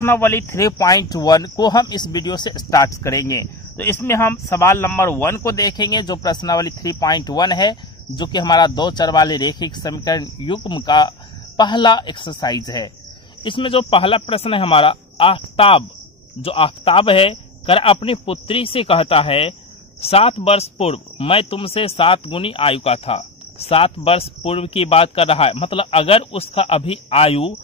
प्रश्नावली 3.1 को हम इस वीडियो से स्टार्ट करेंगे। तो इसमें हम सवाल नंबर 1 को देखेंगे जो प्रश्नावली 3.1 है, जो कि हमारा दो चर वाले रेखिक समीकरण युग्म का पहला एक्सरसाइज है। इसमें जो पहला प्रश्न है हमारा, आफताब है कर अपनी पुत्री से कहता है 7 वर्ष पूर्व मैं तुमसे 7 गुनी आयु का था। 7 वर्ष पूर्व की बात कर रहा है, मतलब अगर उसका अभी आयु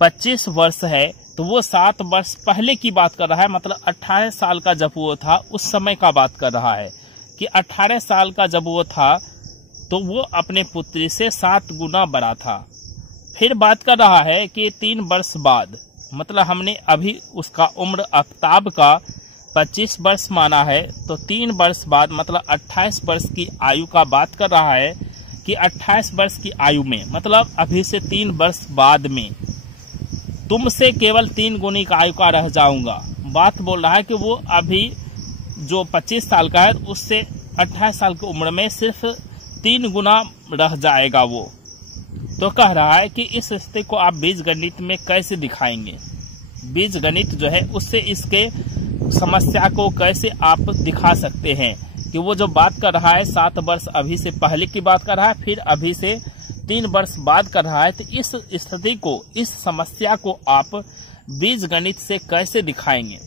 25 वर्ष है तो वो 7 वर्ष पहले की बात कर रहा है, मतलब 18 साल का जब वो था उस समय का बात कर रहा है कि 18 साल का जब वो था तो वो अपने पुत्री से 7 गुना बड़ा था। फिर बात कर रहा है कि 3 वर्ष बाद, मतलब हमने अभी उसका उम्र आफताब का 25 वर्ष माना है, तो 3 वर्ष बाद मतलब 28 वर्ष की आयु का बात कर रहा है कि 28 वर्ष की आयु में, मतलब अभी से 3 वर्ष बाद में तुमसे केवल 3 गुनी का आयु का रह जाऊंगा। बात बोल रहा है कि वो अभी जो 25 साल का है उससे 28 साल की उम्र में सिर्फ 3 गुना रह जाएगा वो। तो कह रहा है कि इस स्थिति को आप बीजगणित में कैसे दिखाएंगे, बीजगणित जो है उससे इसके समस्या को कैसे आप दिखा सकते हैं कि वो जो बात कर रहा है 7 वर्ष अभी से पहले की बात कर रहा है, फिर अभी से 3 वर्ष बाद कर रहा है। तो इस स्थिति को, इस समस्या को आप बीजगणित से कैसे दिखाएंगे।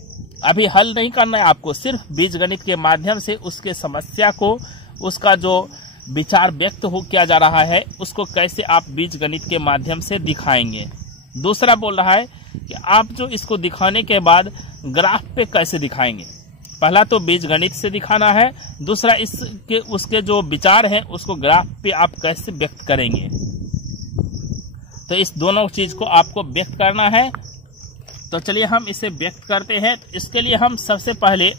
अभी हल नहीं करना है आपको, सिर्फ बीजगणित के माध्यम से उसके समस्या को, उसका जो विचार व्यक्त हो किया जा रहा है उसको कैसे आप बीजगणित के माध्यम से दिखाएंगे। दूसरा बोल रहा है कि आप जो इसको दिखाने के बाद ग्राफ पे कैसे दिखाएंगे। पहला तो बीजगणित से दिखाना है, दूसरा इसके उसके जो विचार है उसको ग्राफ पे आप कैसे व्यक्त करेंगे। तो इस दोनों चीज को आपको व्यक्त करना है। तो चलिए हम इसे व्यक्त करते हैं। इसके लिए हम सबसे पहले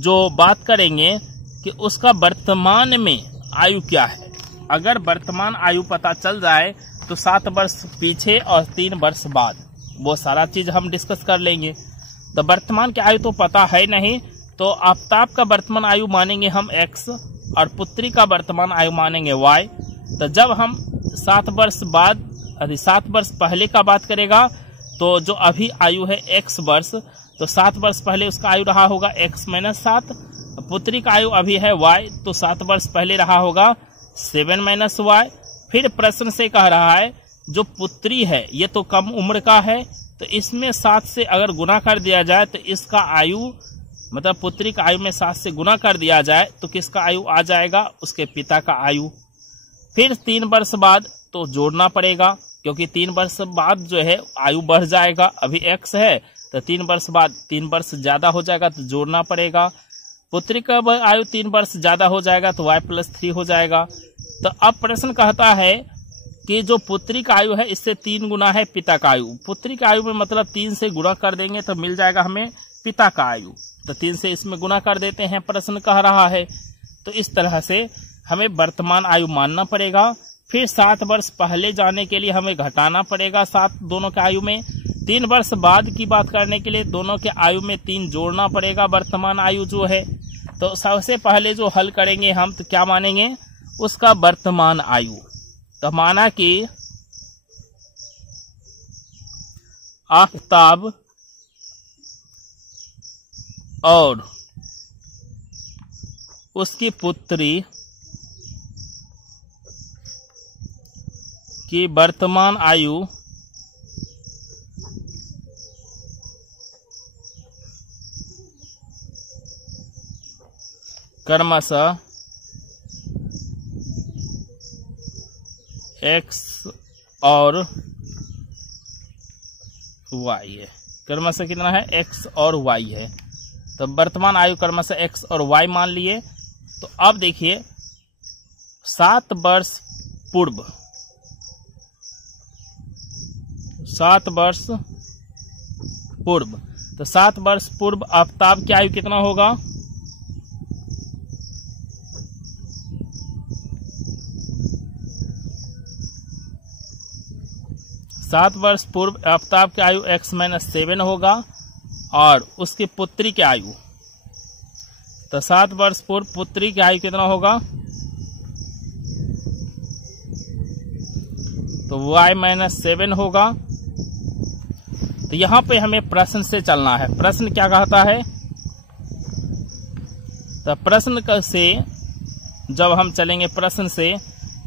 जो बात करेंगे कि उसका वर्तमान में आयु क्या है। अगर वर्तमान आयु पता चल जाए तो 7 वर्ष पीछे और 3 वर्ष बाद वो सारा चीज हम डिस्कस कर लेंगे। तो वर्तमान की आयु तो पता है नहीं, तो आफताब का वर्तमान आयु मानेंगे हम x और पुत्री का वर्तमान आयु मानेंगे y। तो जब हम 7 वर्ष बाद, 7 वर्ष पहले का बात करेगा तो जो अभी आयु है x वर्ष, तो 7 वर्ष पहले उसका आयु रहा होगा x - 7। पुत्री का आयु अभी है y, तो 7 वर्ष पहले रहा होगा 7 - y। फिर प्रश्न से कह रहा है जो पुत्री है ये तो कम उम्र का है, तो इसमें 7 से अगर गुना कर दिया जाए तो इसका आयु, मतलब पुत्री का आयु में 7 से गुना कर दिया जाए तो किसका आयु आ जाएगा, उसके पिता का आयु। फिर 3 वर्ष बाद तो जोड़ना पड़ेगा, क्योंकि 3 वर्ष बाद जो है आयु बढ़ जाएगा। अभी x है तो 3 वर्ष बाद 3 वर्ष ज्यादा हो जाएगा तो जोड़ना पड़ेगा। पुत्री का आयु 3 वर्ष ज्यादा हो जाएगा तो y + 3 हो जाएगा। तो अब प्रश्न कहता है कि जो पुत्री का आयु है इससे 3 गुना है पिता का आयु। पुत्री का आयु में मतलब 3 से गुणा कर देंगे तो मिल जाएगा हमें पिता का आयु। तो 3 से इसमें गुणा कर देते हैं, प्रश्न कह रहा है। तो इस तरह से हमें वर्तमान आयु मानना पड़ेगा। फिर 7 वर्ष पहले जाने के लिए हमें घटाना पड़ेगा 7 दोनों के आयु में। 3 वर्ष बाद की बात करने के लिए दोनों के आयु में 3 जोड़ना पड़ेगा वर्तमान आयु जो है। तो सबसे पहले जो हल करेंगे हम, तो क्या मानेंगे, उसका वर्तमान आयु। तो माना कि आफताब और उसकी पुत्री की वर्तमान आयु क्रमशः x और y है। क्रमशः कितना है, x और y है। तो वर्तमान आयु क्रमशः x और y मान लिए। तो अब देखिए 7 वर्ष पूर्व, 7 वर्ष पूर्व, तो 7 वर्ष पूर्व आफताब की आयु कितना होगा, 7 वर्ष पूर्व आफताब की आयु x - 7 होगा और उसकी पुत्री की आयु, तो 7 वर्ष पूर्व पुत्री की आयु कितना होगा, तो y - 7 होगा। तो यहाँ पे हमें प्रश्न से चलना है। प्रश्न क्या कहता है? तो प्रश्न से जब हम चलेंगे प्रश्न से,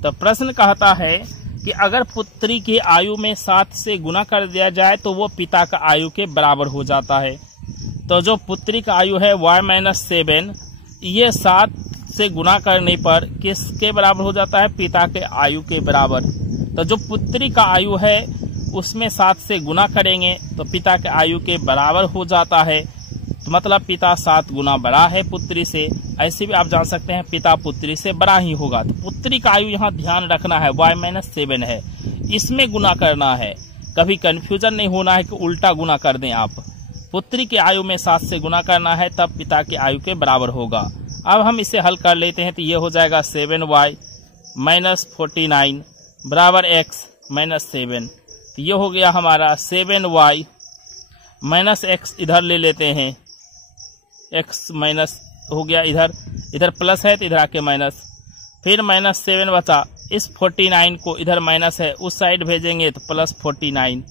तो प्रश्न कहता है कि अगर पुत्री की आयु में 7 से गुना कर दिया जाए तो वो पिता का आयु के बराबर हो जाता है। तो जो पुत्री का आयु है y-7, ये 7 से गुना करने पर किसके बराबर हो जाता है? पिता के आयु के बराबर। तो जो पुत्री का आयु है उसमें 7 से गुना करेंगे तो पिता के आयु के बराबर हो जाता है। तो मतलब पिता 7 गुना बड़ा है पुत्री से। ऐसे भी आप जान सकते हैं पिता पुत्री से बड़ा ही होगा। तो पुत्री का आयु यहाँ ध्यान रखना है y-7 है, इसमें गुना करना है। कभी कंफ्यूजन नहीं होना है कि उल्टा गुना कर दें आप। पुत्री की आयु में 7 से गुना करना है तब पिता की आयु के बराबर होगा। अब हम इसे हल कर लेते हैं तो ये हो जाएगा 7y-49 बराबर x-7। तो ये हो गया हमारा 7y -x, इधर ले लेते हैं x माइनस हो गया, इधर प्लस है तो इधर आके माइनस, फिर -7 बचा। इस 49 को इधर माइनस है उस साइड भेजेंगे तो +49।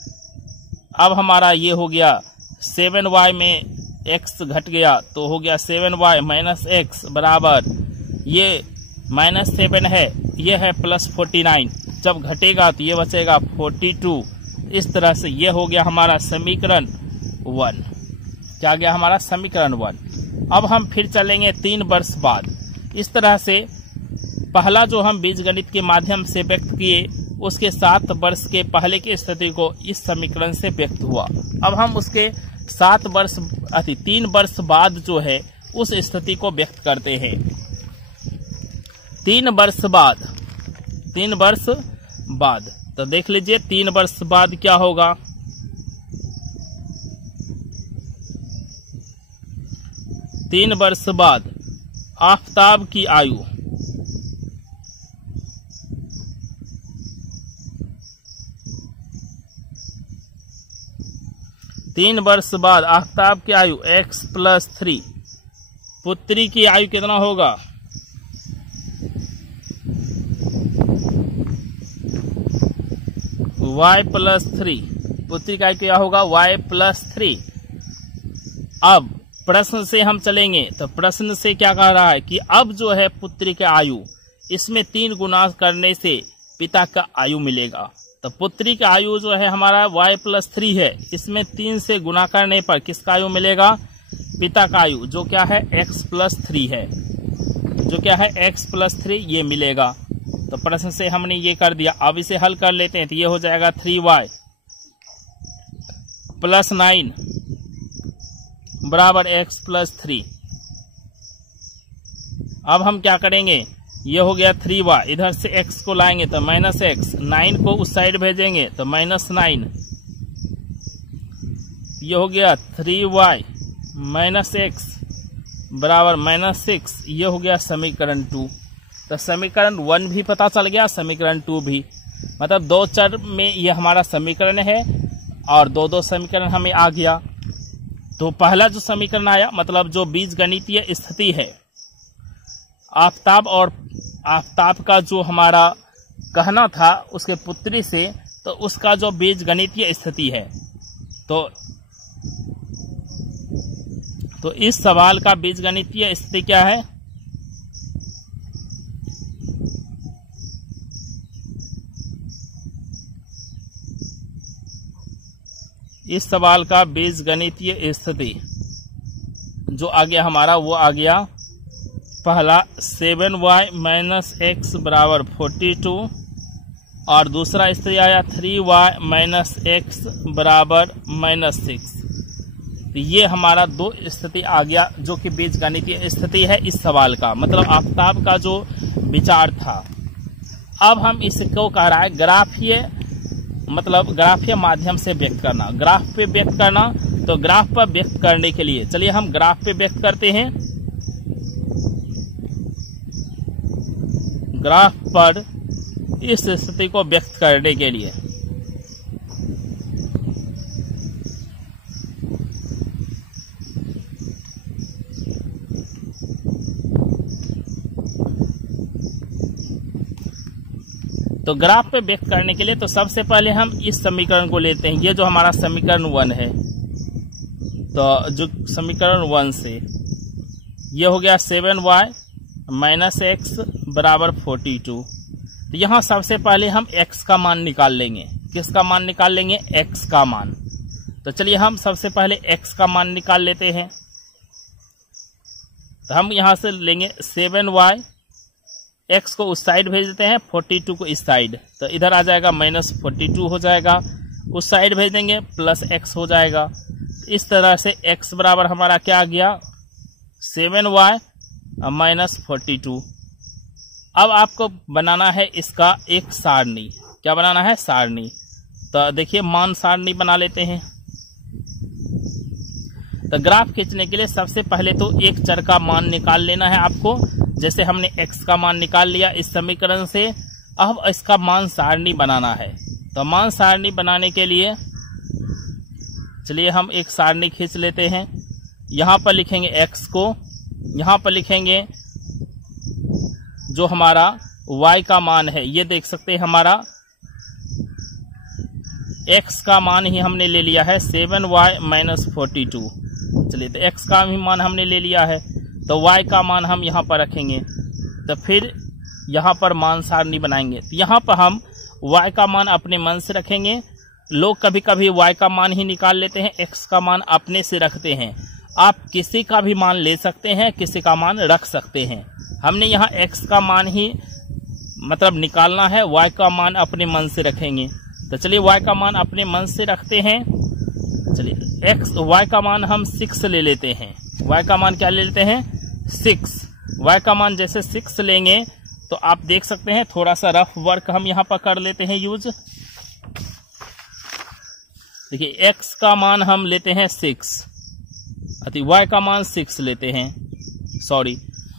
अब हमारा ये हो गया 7y में x घट गया तो हो गया 7y -x बराबर ये -7 है, ये है +49। जब घटेगा तो ये बचेगा 42। इस तरह से ये हो गया हमारा समीकरण 1। क्या गया हमारा? समीकरण 1। अब हम फिर चलेंगे 3 वर्ष बाद। इस तरह से पहला जो हम बीजगणित के माध्यम से व्यक्त किए उसके 7 वर्ष के पहले की स्थिति को इस समीकरण से व्यक्त हुआ। अब हम उसके 3 वर्ष बाद जो है उस स्थिति को व्यक्त करते हैं। 3 वर्ष बाद तो देख लीजिए 3 वर्ष बाद क्या होगा। 3 वर्ष बाद आफताब की आयु 3 वर्ष बाद आफताब की आयु x+3, पुत्री की आयु कितना होगा? y+3, पुत्री का आयु क्या होगा? y+3। अब प्रश्न से हम चलेंगे तो प्रश्न से क्या कह रहा है कि अब जो है पुत्री की आयु, इसमें 3 गुना करने से पिता का आयु मिलेगा। तो पुत्री की आयु जो है हमारा y+3 है, इसमें 3 से गुना करने पर किसका आयु मिलेगा? पिता का आयु, जो क्या है x+3 है, जो क्या है x+3 ये मिलेगा। तो प्रश्न से हमने ये कर दिया। अब इसे हल कर लेते हैं तो ये हो जाएगा 3y + 9 बराबर x+3। अब हम क्या करेंगे? ये हो गया 3y, इधर से x को लाएंगे तो -x, 9 को उस साइड भेजेंगे तो -9। ये हो गया 3y -x बराबर -6। ये हो गया समीकरण 2। तो समीकरण 1 भी पता चल गया, समीकरण 2 भी। मतलब 2 चर में ये हमारा समीकरण है और 2 समीकरण हमें आ गया। तो पहला जो समीकरण आया, मतलब जो बीजगणितीय स्थिति है आफताब और आफताब का जो हमारा कहना था उसके पुत्री से, तो उसका जो बीजगणितीय स्थिति है, तो इस सवाल का बीजगणितीय स्थिति क्या है? इस सवाल का बीजगणितीय स्थिति जो आ गया हमारा, वो आ गया पहला 7y -x बराबर 42 और दूसरा स्थिति आया 3y -x बराबर -6। तो ये हमारा 2 स्थिति आ गया जो कि बीजगणितीय स्थिति है इस सवाल का, मतलब आफताब का जो विचार था। अब हम इसको कह रहा है ग्राफीय, मतलब ग्राफीय माध्यम से व्यक्त करना। ग्राफ पे व्यक्त करना, तो ग्राफ पर व्यक्त करने के लिए चलिए हम ग्राफ पे व्यक्त करते हैं। ग्राफ पर इस स्थिति को व्यक्त करने के लिए तो ग्राफ पे व्यक्त करने के लिए तो सबसे पहले हम इस समीकरण को लेते हैं, ये जो हमारा समीकरण 1 है। तो जो समीकरण 1 से ये हो गया 7y माइनस एक्स बराबर 42। तो यहाँ सबसे पहले हम x का मान निकाल लेंगे। किसका मान निकाल लेंगे? x का मान। तो चलिए हम सबसे पहले x का मान निकाल लेते हैं। तो हम यहाँ से लेंगे 7y, x को उस साइड भेज देते हैं, 42 को इस साइड, तो इधर आ जाएगा -42 हो जाएगा, उस साइड भेज देंगे प्लस x हो जाएगा। इस तरह से x बराबर हमारा क्या आ गया? 7y minus 42। अब आपको बनाना है इसका एक सारणी। क्या बनाना है? सारणी। तो देखिए मान सारणी बना लेते हैं। तो ग्राफ खींचने के लिए सबसे पहले तो एक चर का मान निकाल लेना है आपको। जैसे हमने x का मान निकाल लिया इस समीकरण से, अब इसका मान सारणी बनाना है। तो मान सारणी बनाने के लिए चलिए हम एक सारणी खींच लेते हैं। यहाँ पर लिखेंगे x को, यहाँ पर लिखेंगे जो हमारा y का मान है, ये देख सकते हैं हमारा x का मान ही हमने ले लिया है 7y माइनस 42। चलिए तो x का भी मान हमने ले लिया है, तो y का मान हम यहाँ पर रखेंगे। तो फिर यहाँ पर मान सारणी बनाएंगे। तो यहाँ पर हम y का मान अपने मन से रखेंगे। लोग कभी कभी y का मान ही निकाल लेते हैं, x का मान अपने से रखते हैं। आप किसी का भी मान ले सकते हैं, किसी का मान रख सकते हैं। हमने यहाँ x का मान ही मतलब निकालना है, y का मान अपने मन से रखेंगे। तो चलिए y का मान अपने मन से रखते हैं। चलिए y का मान हम 6 ले लेते हैं। y का मान क्या ले लेते हैं? 6। y का मान जैसे 6 लेंगे तो आप देख सकते हैं थोड़ा सा रफ वर्क हम यहाँ पर कर लेते हैं यूज। देखिए x का मान हम लेते हैं 6, y का मान 6 लेते हैं, सॉरी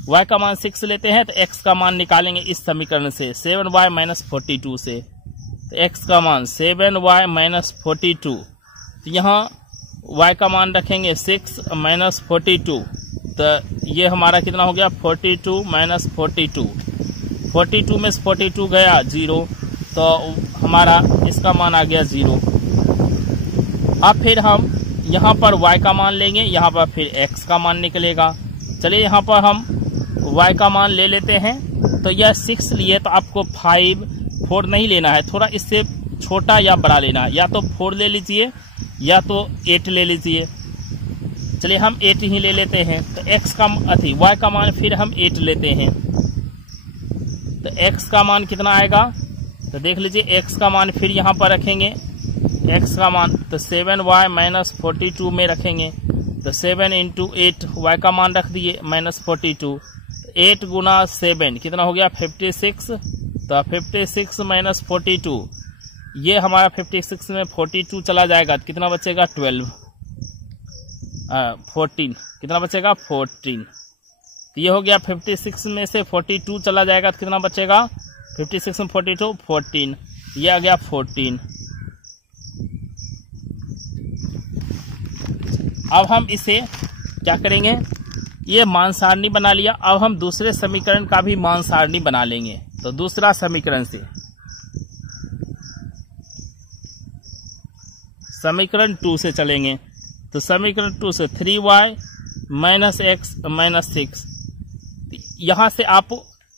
y का मान 6 लेते हैं। तो x का मान निकालेंगे इस समीकरण से 7y माइनस 42 से। तो x का मान 7y माइनस 42, तो यहाँ y का मान रखेंगे 6 माइनस 42। तो ये हमारा कितना हो गया? 42 माइनस 42। 42 में से 42 गया 0, तो हमारा इसका मान आ गया 0। अब फिर हम यहाँ पर y का मान लेंगे, यहाँ पर फिर x का मान निकलेगा। चलिए यहाँ पर हम y का मान ले लेते हैं। तो यह 6 लिए तो आपको 5, 4 नहीं लेना है, थोड़ा इससे छोटा या बड़ा लेना है। या तो 4 ले लीजिए या तो 8 ले लीजिए। चलिए हम 8 ही ले लेते हैं। तो y का मान फिर हम 8 लेते हैं। तो x का मान कितना आएगा? तो देख लीजिए x का मान फिर यहाँ पर रखेंगे, x का मान तो 7y माइनस 42 में रखेंगे। तो 7 इंटू 8 y का मान रख दिए माइनस 42। 8 गुना 7 कितना हो गया? 56। तो 56 माइनस 42, ये हमारा 56 में 42 चला जाएगा तो कितना बचेगा? 14। कितना बचेगा? 14। तो ये हो गया 56 में से 42 चला जाएगा तो कितना बचेगा? 56 में 42 14, ये आ गया 14। अब हम इसे क्या करेंगे? ये मान सारणी बना लिया। अब हम दूसरे समीकरण का भी मान सारणी बना लेंगे। तो दूसरा समीकरण से समीकरण 2 से चलेंगे। तो समीकरण 2 से 3y माइनस एक्स माइनस 6, यहाँ से आप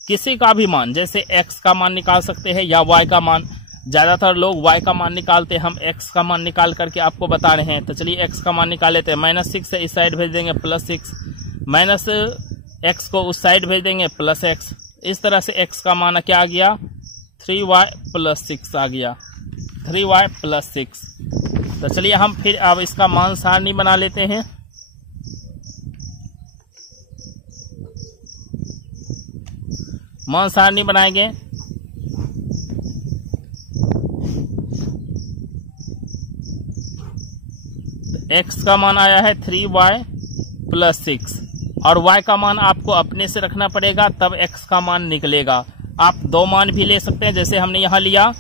किसी का भी मान, जैसे x का मान निकाल सकते हैं या y का मान। ज़्यादातर लोग y का मान निकालते हैं, हम x का मान निकाल करके आपको बता रहे हैं। तो चलिए x का मान निकाल लेते हैं। -6 से इस साइड भेज देंगे +6, माइनस x को उस साइड भेज देंगे +x। इस तरह से x का मान क्या आ गया? 3y + 6 आ गया, 3y + 6। तो चलिए हम फिर अब इसका मान सारणी बना लेते हैं। मान सारणी बनाएंगे। x का मान आया है 3y + 6 और y का मान आपको अपने से रखना पड़ेगा, तब x का मान निकलेगा। आप 2 मान भी ले सकते हैं, जैसे हमने यहाँ लिया।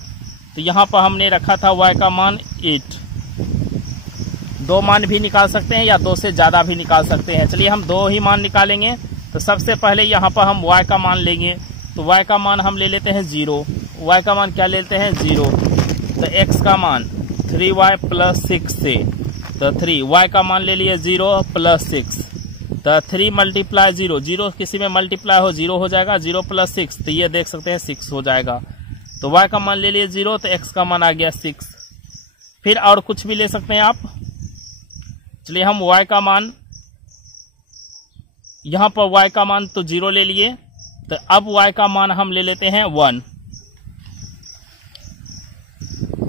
तो यहाँ पर हमने रखा था y का मान 8। 2 मान भी निकाल सकते हैं या 2 से ज़्यादा भी निकाल सकते हैं। चलिए हम 2 ही मान निकालेंगे। तो सबसे पहले यहाँ पर हम y का मान लेंगे। तो y का मान हम ले लेते हैं 0। y का मान क्या लेते हैं 0, तो x का मान 3y प्लस 6 से, तो 3y का मान ले लिए 0 प्लस 6, तो 3 मल्टीप्लाई 0, 0 किसी में मल्टीप्लाई हो 0 हो जाएगा, 0 प्लस 6, तो ये देख सकते हैं 6 हो जाएगा। तो y का मान ले लिए 0, तो x का मान आ गया 6। फिर और कुछ भी ले सकते हैं आप। चलिए हम y का मान, यहां पर y का मान तो 0 ले लिए, तो अब y का मान हम ले लेते हैं 1।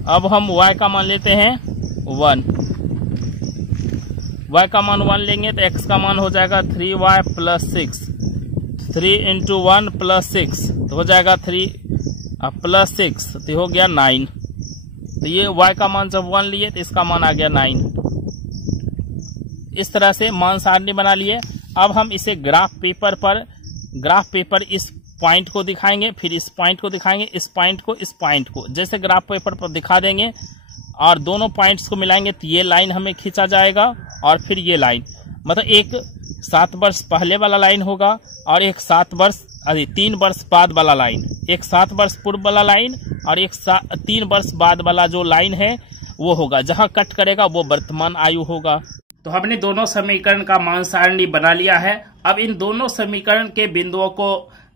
अब हम y का मान लेते हैं 1, y का मान 1 लेंगे तो x का मान हो जाएगा 3y प्लस 6, 3 इंटू 1 प्लस 6 तो हो जाएगा 3 प्लस 6 तो हो गया 9। तो ये y का मान जब 1 लिए तो इसका मान आ गया 9। इस तरह से मान सारणी बना लिए। अब हम इसे ग्राफ पेपर इस पॉइंट को दिखाएंगे, फिर इस पॉइंट को दिखाएंगे, इस पॉइंट को जैसे ग्राफ पेपर पर दिखा देंगे और दोनों पॉइंट्स को मिलाएंगे तो ये लाइन हमें खींचा जाएगा और फिर ये लाइन, मतलब एक 7 वर्ष पहले वाला लाइन होगा और एक 3 वर्ष बाद वाला लाइन, एक 7 वर्ष पूर्व वाला लाइन और एक 3 वर्ष बाद वाला जो लाइन है वो होगा। जहां कट करेगा वो वर्तमान आयु होगा। तो हमने दोनों समीकरण का मान सारणी बना लिया है। अब इन दोनों समीकरण के बिंदुओं को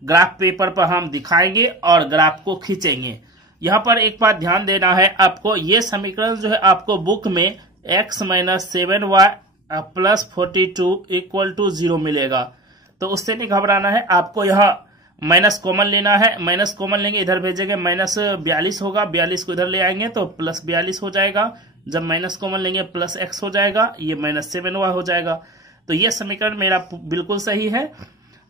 ग्राफ पेपर पर हम दिखाएंगे और ग्राफ को खींचेंगे। यहाँ पर एक बात ध्यान देना है आपको, ये समीकरण जो है आपको बुक में x minus 7y plus 42 equal to 0 मिलेगा। तो उससे नहीं घबराना है, आपको यहाँ माइनस कॉमन लेना है। माइनस कॉमन लेंगे, इधर भेजेंगे माइनस 42 होगा, 42 को इधर ले आएंगे तो प्लस 42 हो जाएगा। जब माइनस कॉमन लेंगे प्लस x हो जाएगा, ये माइनस 7y हो जाएगा। तो ये समीकरण मेरा बिल्कुल सही है,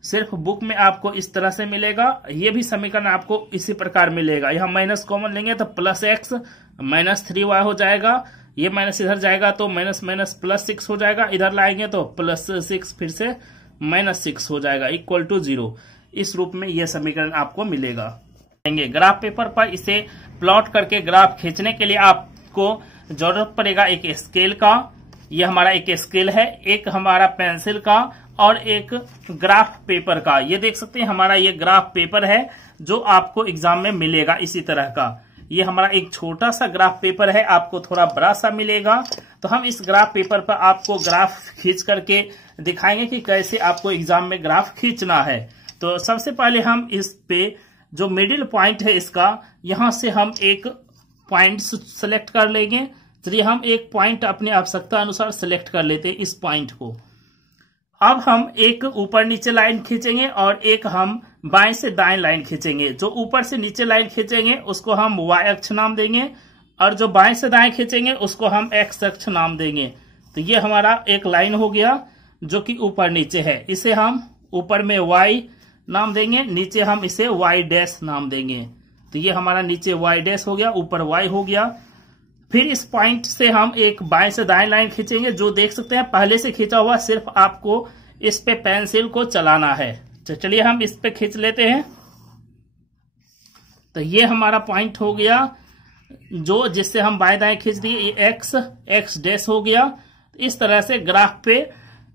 सिर्फ बुक में आपको इस तरह से मिलेगा। ये भी समीकरण आपको इसी प्रकार मिलेगा। यहाँ माइनस कॉमन लेंगे तो प्लस x माइनस 3y हो जाएगा, ये माइनस इधर जाएगा तो माइनस माइनस प्लस 6 हो जाएगा, इधर लाएंगे तो प्लस 6 फिर से माइनस 6 हो जाएगा इक्वल टू 0। इस रूप में यह समीकरण आपको मिलेगा। ग्राफ पेपर पर इसे प्लॉट करके ग्राफ खींचने के लिए आपको जरूरत पड़ेगा एक स्केल का, यह हमारा एक स्केल है, एक हमारा पेंसिल का और एक ग्राफ पेपर का। ये देख सकते हैं हमारा ये ग्राफ पेपर है जो आपको एग्जाम में मिलेगा इसी तरह का। ये हमारा एक छोटा सा ग्राफ पेपर है, आपको थोड़ा बड़ा सा मिलेगा। तो हम इस ग्राफ पेपर पर आपको ग्राफ खींच करके दिखाएंगे कि कैसे आपको एग्जाम में ग्राफ खींचना है। तो सबसे पहले हम इस पे जो मिडिल पॉइंट है इसका, यहां से हम एक पॉइंट सेलेक्ट कर लेंगे। चलिए हम एक पॉइंट अपने आवश्यकता अनुसार सेलेक्ट कर लेते हैं इस पॉइंट को। अब हम एक ऊपर नीचे लाइन खींचेंगे और एक हम बाएं से दाएं लाइन खींचेंगे। जो ऊपर से नीचे लाइन खींचेंगे उसको हम y अक्ष नाम देंगे और जो बाएं से दाएं खींचेंगे उसको हम x अक्ष नाम देंगे। तो ये हमारा एक लाइन हो गया जो कि ऊपर नीचे है। इसे हम ऊपर में y नाम देंगे, नीचे हम इसे y डैश नाम देंगे। तो ये हमारा नीचे y डैश हो गया, ऊपर y हो गया। फिर इस पॉइंट से हम एक बाएं से दाएं लाइन खींचेंगे, जो देख सकते हैं पहले से खींचा हुआ, सिर्फ आपको इस पे पेंसिल को चलाना है। तो चलिए हम इस पे खींच लेते हैं। तो ये हमारा पॉइंट हो गया जो जिससे हम बाएं दाएं खींच दिए, ये x डैश हो गया। इस तरह से ग्राफ पे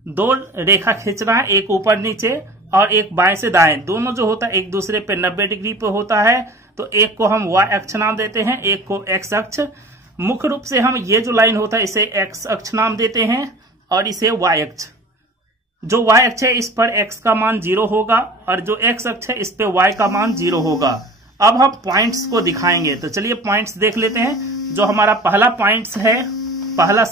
2 रेखा खींचना है, एक ऊपर नीचे और एक बाएं से दाएं। दोनों जो होता है एक दूसरे पे 90 डिग्री पे होता है। तो एक को हम y अक्ष नाम देते हैं, एक को x अक्ष। मुख्य रूप से हम ये जो लाइन होता है इसे x अक्ष नाम देते हैं और इसे y अक्ष। जो y अक्ष है इस पर x का मान 0 होगा और जो x अक्ष है इस पे y का मान 0 होगा। अब हम पॉइंट्स को दिखाएंगे। तो चलिए पॉइंट्स देख लेते हैं। जो हमारा पहला पॉइंट्स है, पहला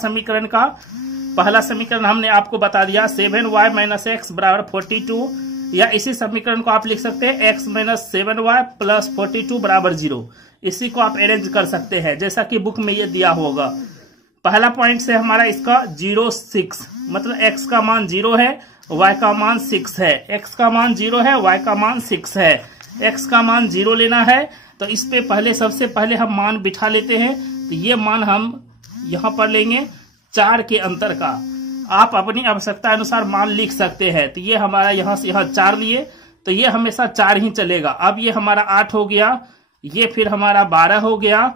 समीकरण हमने आपको बता दिया 7y माइनस x बराबर 42, या इसी समीकरण को आप लिख सकते हैं x माइनस 7y प्लस 42 बराबर 0। इसी को आप अरेंज कर सकते हैं जैसा कि बुक में ये दिया होगा। पहला पॉइंट से हमारा इसका 0 6, मतलब x का मान 0 है, y का मान 6 है। x का मान 0 है, y का मान 6 है। x का मान 0 लेना है तो इस पे सबसे पहले हम मान बिठा लेते हैं। तो ये मान हम यहाँ पर लेंगे 4 के अंतर का। आप अपनी आवश्यकता अनुसार मान लिख सकते हैं। तो ये हमारा यहाँ से यहाँ 4 लिए तो ये हमेशा 4 ही चलेगा। अब ये हमारा 8 हो गया, ये फिर हमारा 12 हो गया,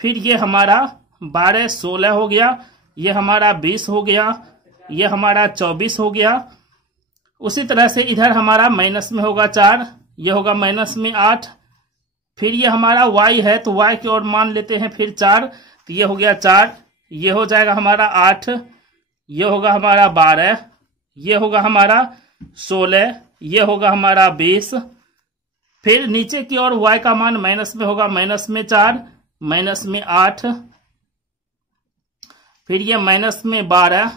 फिर ये हमारा 12 16 हो गया, ये हमारा 20 हो गया, ये हमारा 24 हो गया। उसी तरह से इधर हमारा माइनस में होगा 4, ये होगा माइनस में 8, फिर ये हमारा y है तो y की ओर मान लेते हैं फिर 4, तो ये हो गया 4, ये हो जाएगा हमारा 8, ये होगा हमारा 12, ये होगा हमारा 16, ये होगा हमारा 20। फिर नीचे की ओर y का मान माइनस में होगा, माइनस में 4, माइनस में 8, फिर ये माइनस में 12।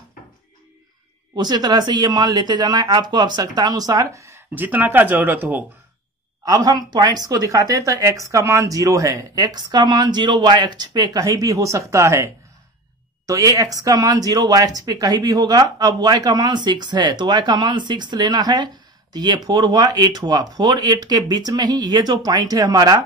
उसी तरह से ये मान लेते जाना है आपको आवश्यकता अनुसार जितना का जरूरत हो। अब हम पॉइंट्स को दिखाते हैं। तो x का मान 0 है, x का मान 0 y अक्ष पे कहीं भी हो सकता है, तो ये x का मान 0 y अक्ष पे कहीं भी होगा। अब y का मान 6 है, तो y का मान 6 लेना है, तो ये 4 हुआ, 8 हुआ। 4 8 के बीच में ही ये जो पॉइंट है हमारा,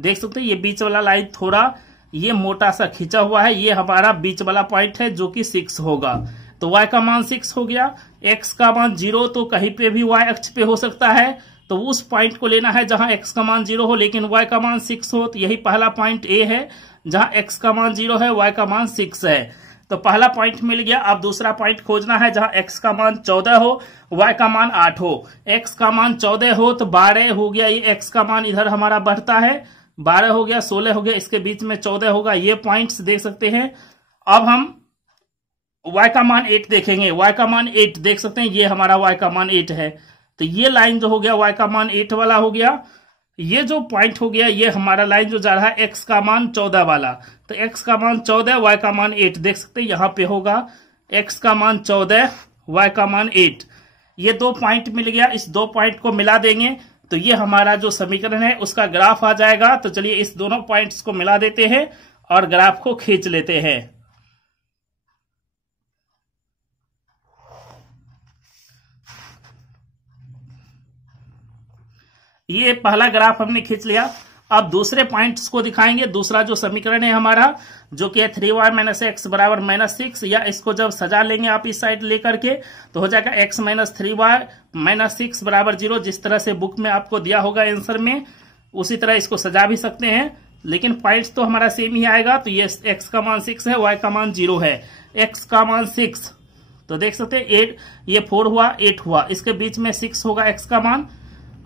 देख सकते हैं ये बीच वाला लाइन थोड़ा ये मोटा सा खींचा हुआ है, ये हमारा बीच वाला पॉइंट है जो कि 6 होगा। तो y का मान 6 हो गया। x का मान 0 तो कहीं पे भी y अक्ष पे हो सकता है, तो उस पॉइंट को लेना है जहां x का मान 0 हो लेकिन y का मान 6 हो। तो यही पहला पॉइंट A है जहां x का मान 0 है, y का मान 6 है। तो पहला पॉइंट मिल गया। अब दूसरा पॉइंट खोजना है जहां x का मान 14 हो, y का मान 8 हो। x का मान 14 हो तो 12 हो गया, ये x का मान इधर हमारा बढ़ता है, 12 हो गया, 16 हो गया, इसके बीच में 14 होगा। ये पॉइंट्स देख सकते हैं। अब हम y का मान 8 देखेंगे, y का मान 8 देख सकते हैं, ये हमारा y का मान 8 है। तो ये लाइन जो हो गया y का मान 8 वाला हो गया। ये जो पॉइंट हो गया ये हमारा लाइन जो जा रहा है x का मान 14 वाला, तो x का मान 14, y का मान 8 देख सकते हैं यहाँ पे होगा x का मान 14, y का मान 8। ये दो पॉइंट मिल गया, इस दो पॉइंट को मिला देंगे तो ये हमारा जो समीकरण है उसका ग्राफ आ जाएगा। तो चलिए इस दोनों पॉइंट्स को मिला देते हैं और ग्राफ को खींच लेते हैं। ये पहला ग्राफ हमने खींच लिया। अब दूसरे पॉइंट्स को दिखाएंगे। दूसरा जो समीकरण है हमारा जो कि है 3y माइनस एक्स बराबर -6, या इसको जब सजा लेंगे आप इस साइड लेकर के तो हो जाएगा x माइनस 3y माइनस 6 बराबर 0। जिस तरह से बुक में आपको दिया होगा आंसर में उसी तरह इसको सजा भी सकते हैं, लेकिन पॉइंट्स तो हमारा सेम ही आएगा। तो ये x का मान 6 है, y का मान 0 है। x का मान 6 तो देख सकते हैं 8, ये 4 हुआ, 8 हुआ, इसके बीच में 6 होगा x का मान।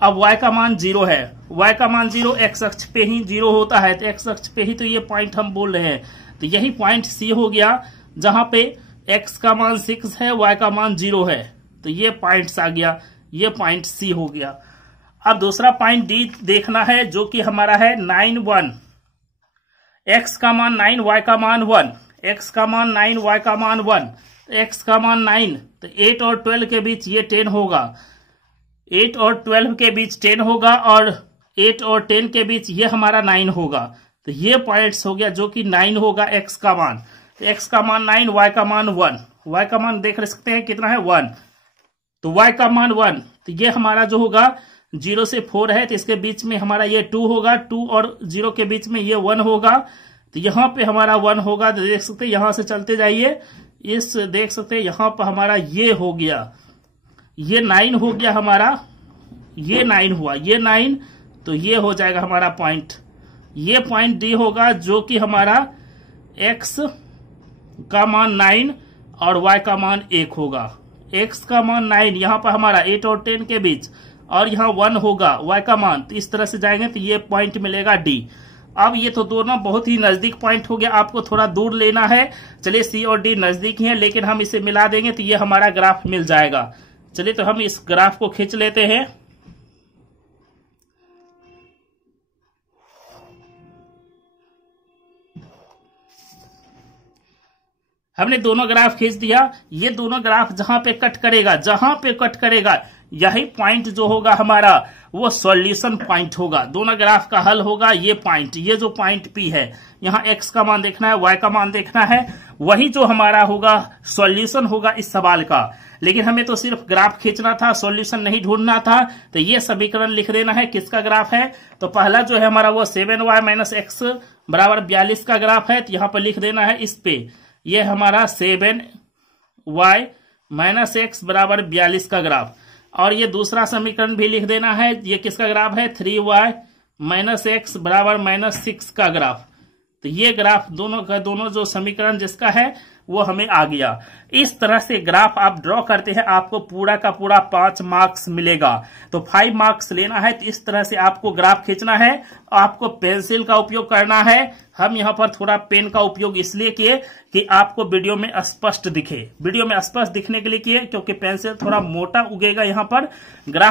अब y का मान 0 है, y का मान 0 x अक्ष पे ही 0 होता है, तो x अक्ष पे ही तो ये पॉइंट हम बोल रहे हैं। तो यही पॉइंट C हो गया जहां पे x का मान 6 है, y का मान 0 है, तो ये पॉइंट्स आ गया, ये पॉइंट C हो गया। अब दूसरा पॉइंट D देखना है जो कि हमारा है 9 1, x का मान 9, y का मान 1, x का मान 9, y का मान 1, x का मान 9, तो 8 और 12 के बीच ये 10 होगा, 8 और 12 के बीच 10 होगा, और 8 और 10 के बीच ये हमारा 9 होगा। तो ये पॉइंट्स हो गया जो कि 9 होगा x का मान। तो x का मान 9, y का मान 1, y का मान देख सकते हैं कितना है 1, तो y का मान 1, तो ये हमारा जो होगा 0 से 4 है, तो इसके बीच में हमारा ये 2 होगा, 2 और 0 के बीच में ये 1 होगा, तो यहाँ पे हमारा 1 होगा। तो देख सकते हैं यहाँ से चलते जाइए, इस देख सकते हैं यहाँ पर हमारा ये हो गया, ये 9 हो गया हमारा, ये 9 हुआ, ये 9, तो ये हो जाएगा हमारा पॉइंट, ये पॉइंट डी होगा जो कि हमारा x का मान 9 और y का मान 1 होगा। x का मान 9 यहाँ पर हमारा 8 और 10 के बीच, और यहाँ 1 होगा y का मान, तो इस तरह से जाएंगे तो ये पॉइंट मिलेगा D। अब ये तो दोनों बहुत ही नजदीक पॉइंट हो गया, आपको थोड़ा दूर लेना है। चलिए C और D नजदीक ही है, लेकिन हम इसे मिला देंगे तो ये हमारा ग्राफ मिल जाएगा। चलिए तो हम इस ग्राफ को खींच लेते हैं। हमने दोनों ग्राफ खींच दिया। ये दोनों ग्राफ जहां पे कट करेगा यही पॉइंट जो होगा हमारा वो सॉल्यूशन पॉइंट होगा। दोनों ग्राफ का हल होगा ये पॉइंट, ये जो पॉइंट P है, यहाँ x का मान देखना है, y का मान देखना है, वही जो हमारा होगा सॉल्यूशन होगा इस सवाल का। लेकिन हमें तो सिर्फ ग्राफ खींचना था, सॉल्यूशन नहीं ढूंढना था। तो ये समीकरण लिख देना है किसका ग्राफ है। तो पहला जो है हमारा वो 7y माइनस एक्स बराबर 42 का ग्राफ है, तो यहाँ पर लिख देना है इस पे, ये हमारा 7y माइनस एक्स बराबर 42 का ग्राफ। और ये दूसरा समीकरण भी लिख देना है, ये किसका ग्राफ है, 3y माइनस एक्स बराबर -6 का ग्राफ। तो ये ग्राफ दोनों का दोनों जो समीकरण जिसका है वो हमें आ गया। इस तरह से ग्राफ आप ड्रॉ करते हैं, आपको पूरा का पूरा 5 मार्क्स मिलेगा। तो 5 मार्क्स लेना है तो इस तरह से आपको ग्राफ खींचना है, आपको पेंसिल का उपयोग करना है। हम यहाँ पर थोड़ा पेन का उपयोग इसलिए किए कि आपको वीडियो में स्पष्ट दिखे, वीडियो में स्पष्ट दिखने के लिए किए, क्योंकि पेंसिल थोड़ा मोटा उगेगा यहाँ पर। ग्राफ